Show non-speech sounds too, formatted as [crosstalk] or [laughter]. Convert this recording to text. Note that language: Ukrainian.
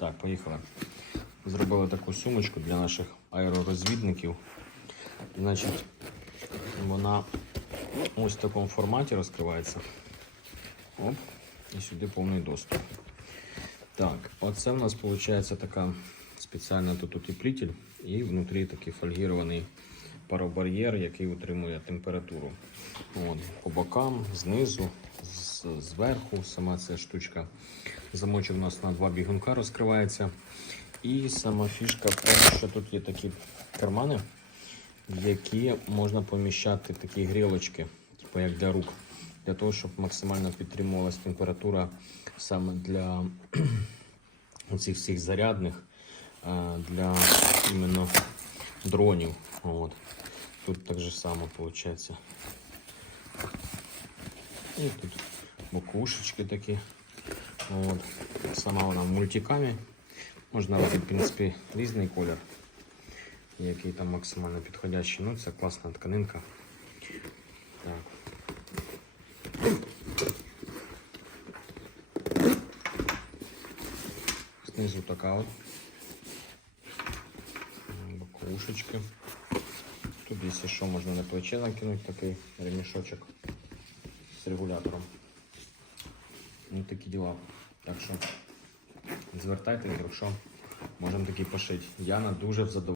Так, поїхали. Зробили таку сумочку для наших аеророзвідників. Значить, вона ось в такому форматі розкривається. Оп, і сюди повний доступ. Так, оце в нас виходить така спеціальна тут утеплитель і внутрі такий фольгірований паробар'єр, який утримує температуру. От, по бокам, знизу, з- зверху сама ця штучка. Замочок у нас на два бігунка розкривається. І сама фішка що тут є такі кармани, в які можна поміщати такі грілочки, типу як для рук, для того, щоб максимально підтримувалась температура саме для [clears throat] цих всіх зарядних, е, для іменно дронів. От. Тут так же само виходить. І тут бокушечки такі. От. Сама вона в мультикамі. Можна робити, в принципі, різний колір, який там максимально підходящий. Ну, це класна тканинка. Так. Знизу така от. Боковушечки. Тут, якщо що, можна на плече накинути такий ремішочок з регулятором. Ну, такі діла. Так що звертайте, якщо можемо такий пошити. Яна дуже задоволена.